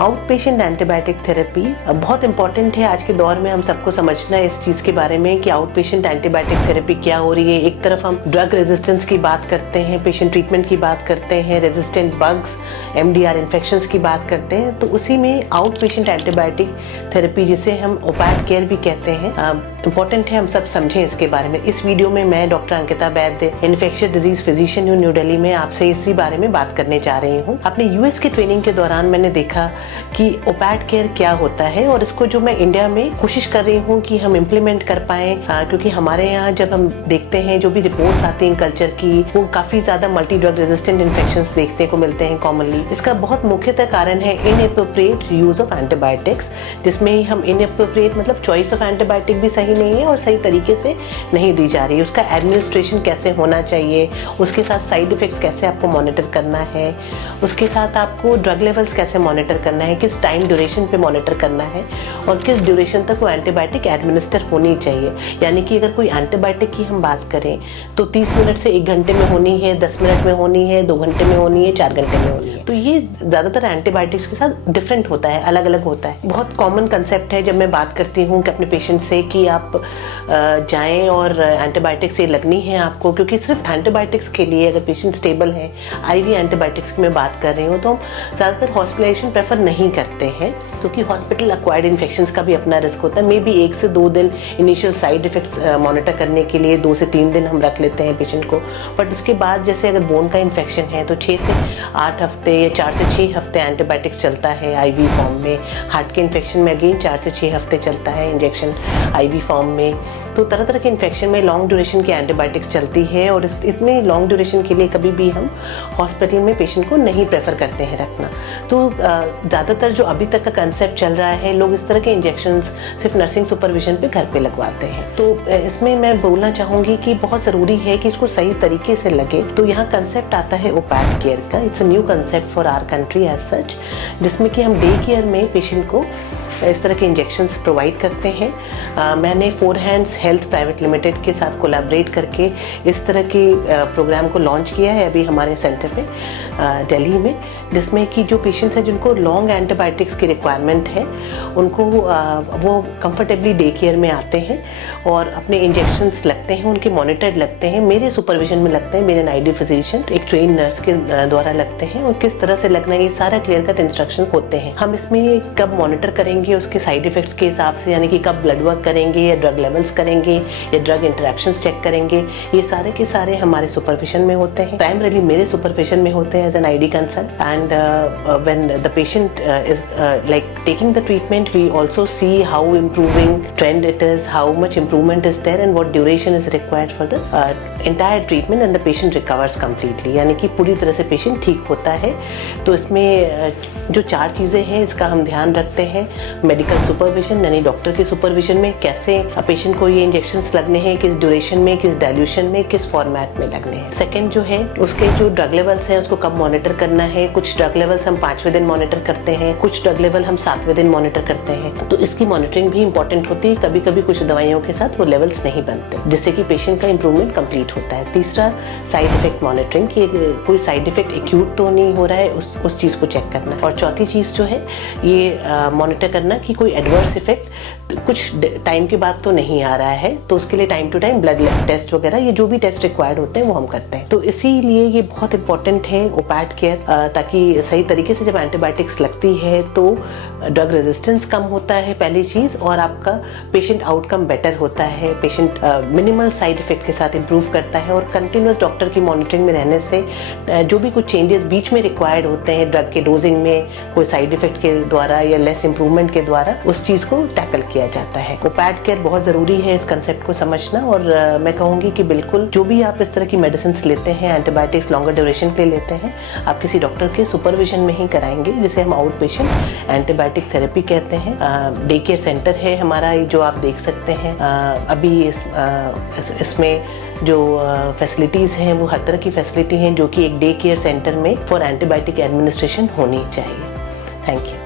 Out patient antibiotic therapy बहुत important है आज के दौर में। हम सबको समझना है इस चीज़ के बारे में कि आउट पेशेंट एंटीबायोटिक थेरेपी क्या हो रही है। एक तरफ हम ड्रग रेजिस्टेंस की बात करते हैं, पेशेंट ट्रीटमेंट की बात करते हैं, रेजिस्टेंट बग्स, MDR इन्फेक्शंस की बात करते हैं, तो उसी में आउट पेशेंट एंटीबायोटिक थेरेपी जिसे हम ओपैड केयर भी कहते हैं, इंपॉर्टेंट है हम सब समझें इसके बारे में। इस वीडियो में मैं डॉक्टर अंकिता वैद्य, इन्फेक्शियस डिजीज फिजिशियन हूँ न्यू दिल्ली में, आपसे इसी बारे में बात करने जा रही हूँ। अपने US की ट्रेनिंग के दौरान मैंने देखा कि ओपैड केयर क्या होता है और इसको जो मैं इंडिया में कोशिश कर रही हूँ कि हम इम्प्लीमेंट कर पाएं, क्योंकि हमारे यहाँ जब हम देखते हैं जो भी रिपोर्ट्स आती हैं कल्चर की, वो काफी ज्यादा मल्टी ड्रग रेजिस्टेंट इन्फेक्शंस देखने को मिलते हैं कॉमनली। इसका बहुत मुख्यतः कारण है इनएप्रोप्रिएट यूज ऑफ एंटीबायोटिक्स, जिसमें हम इनएप्रोप्रिएट मतलब चॉइस ऑफ एंटीबायोटिक भी सही नहीं है और सही तरीके से नहीं दी जा रही है। उसका एडमिनिस्ट्रेशन कैसे होना चाहिए, उसके साथ साइड इफेक्ट्स कैसे आपको मॉनिटर करना है, उसके साथ आपको ड्रग लेवल्स कैसे मॉनिटर करना है, किस टाइम ड्यूरेशन पे मॉनिटर करना है और किस ड्यूरेशन तक वो एंटीबायोटिक एडमिनिस्टर होनी चाहिए। यानी कि अगर कोई एंटीबायोटिक की हम बात करें तो 30 मिनट से 1 घंटे में होनी है, 10 मिनट में होनी है, 2 घंटे में होनी है, 4 घंटे में होनी है। तो ये ज़्यादातर एंटीबायोटिक्स के साथ डिफरेंट होता है, अलग अलग होता है। बहुत कॉमन कंसेप्ट है जब मैं बात करती हूँ कि अपने पेशेंट से कि आप जाएं और एंटीबायोटिक्स से लगनी है आपको, क्योंकि सिर्फ एंटीबायोटिक्स के लिए अगर पेशेंट स्टेबल है, IV एंटीबायोटिक्स की मैं बात कर रही हूँ, तो हम ज़्यादातर हॉस्पिटलाइजेशन प्रेफर नहीं करते हैं, क्योंकि हॉस्पिटल एक्वायर्ड इन्फेक्शंस का भी अपना रिस्क होता है। मे बी 1 से 2 दिन इनिशियल साइड इफेक्ट्स मॉनिटर करने के लिए 2 से 3 दिन हम रख लेते हैं पेशेंट को, बट उसके बाद जैसे अगर बोन का इन्फेक्शन है तो 6 से 8 हफ्ते या 4 से 6 हफ्ते एंटीबायोटिक्स चलता है IV फॉर्म में। हार्ट के इन्फेक्शन में अगेन 4 से 6 हफ्ते चलता है इंजेक्शन IV फॉर्म में। तो तरह तरह के इन्फेक्शन में लॉन्ग ड्यूरेशन की एंटीबायोटिक्स चलती है और इतने लॉन्ग ड्यूरेशन के लिए कभी भी हम हॉस्पिटल में पेशेंट को नहीं प्रेफर करते हैं रखना। तो ज़्यादातर जो अभी तक का कंसेप्ट चल रहा है, लोग इस तरह के इंजेक्शंस सिर्फ नर्सिंग सुपरविजन पे घर पे लगवाते हैं। तो इसमें मैं बोलना चाहूँगी कि बहुत ज़रूरी है कि इसको सही तरीके से लगे। तो यहाँ कंसेप्ट आता है ओपैड केयर का। It's a new concept for our country as such, जिसमें कि हम डे केयर में पेशेंट को इस तरह के इंजेक्शंस प्रोवाइड करते हैं। मैंने 4 हैंड्स हेल्थ प्राइवेट लिमिटेड के साथ कोलैबोरेट करके इस तरह के प्रोग्राम को लॉन्च किया है अभी हमारे सेंटर पे दिल्ली में, जिसमें कि जो पेशेंट्स हैं जिनको लॉन्ग एंटीबायोटिक्स की रिक्वायरमेंट है, उनको वो कंफर्टेबली डे केयर में आते हैं और अपने इंजेक्शंस लगते हैं, उनके मॉनिटर्ड लगते हैं, मेरे सुपरविजन में लगते हैं, मेरे NID फिजिशियन एक ट्रेन नर्स के द्वारा लगते हैं और किस तरह से लगना है ये सारा क्लियर कट इंस्ट्रक्शन होते हैं। हम इसमें कब मॉनिटर करेंगे उसके साइड इफेक्ट्स के हिसाब से, यानी कि कब ब्लड वर्क करेंगे या ड्रग लेवल्स करेंगे या ड्रग इंटरेक्शंस चेक करेंगे, ये सारे के सारे हमारे सुपरविजन में होते हैं। प्राइमरीली मेरे सुपरविजन में होते हैं as an ID consult, and when the patient is like taking the treatment, we also see how improving trend it is, how much improvement is there and what duration is required for the entire treatment, and the patient recovers completely, यानी कि पूरी तरह से patient ठीक होता है। तो इसमें जो 4 चीज़ें हैं इसका हम ध्यान रखते हैं। मेडिकल सुपरविजन यानी डॉक्टर के सुपरविजन में कैसे पेशेंट को ये इंजेक्शंस लगने हैं, किस ड्यूरेशन में, किस डाइल्यूशन में, किस फॉर्मेट में लगने हैं। सेकेंड जो है उसके जो ड्रग लेवल्स हैं उसको कब मॉनिटर करना है। कुछ ड्रग लेवल्स हम 5वें दिन मॉनिटर करते हैं, कुछ ड्रग लेवल हम 7वें दिन मॉनिटर करते हैं। तो इसकी मॉनिटरिंग भी इंपॉर्टेंट होती है। कभी कभी कुछ दवाइयों के साथ वो लेवल्स नहीं बनते, जिससे कि पेशेंट का इंप्रूवमेंट कंप्लीट होता है। तीसरा साइड इफेक्ट मॉनिटरिंग, कि कोई साइड इफेक्ट एक्यूट तो नहीं हो रहा है, उस चीज़ को चेक करना। और चौथी चीज़ जो है ये मॉनिटर करना कि कोई एडवर्स इफेक्ट कुछ टाइम के बाद तो नहीं आ रहा है, तो उसके लिए time to time blood test वगैरह ये जो भी टेस्ट रिक्वायर्ड होते हैं वो हम करते हैं। तो इसीलिए ये बहुत इंपॉर्टेंट है ओपैड केयर, ताकि सही तरीके से जब एंटीबायोटिक्स लगती है तो ड्रग रेजिस्टेंस कम होता है पहली चीज़, और आपका पेशेंट आउटकम बेटर होता है। पेशेंट मिनिमल साइड इफेक्ट के साथ इंप्रूव करता है और कंटिन्यूस डॉक्टर की मॉनिटरिंग में रहने से जो भी कुछ चेंजेस बीच में रिक्वायर्ड होते हैं ड्रग के डोजिंग में, कोई साइड इफेक्ट के द्वारा या लेस इंप्रूवमेंट के द्वारा, उस चीज़ को टैकल किया जाता है। ओपैड केयर बहुत ज़रूरी है इस कंसेप्ट को समझना, और मैं कहूँगी कि बिल्कुल जो भी आप इस तरह की मेडिसिन लेते हैं, एंटीबायोटिक्स लॉन्गर ड्यूरेशन के लिए लेते हैं, आप किसी डॉक्टर के सुपरविजन में ही कराएंगे, जिसे हम आउट पेशेंट एंटीबायोटिक थेरेपी कहते हैं। डे केयर सेंटर है हमारा, जो आप देख सकते हैं। अभी इसमें जो फैसिलिटीज़ हैं वो हर तरह की फैसिलिटी हैं जो कि एक डे केयर सेंटर में फॉर एंटीबायोटिक एडमिनिस्ट्रेशन होनी चाहिए। Thank you.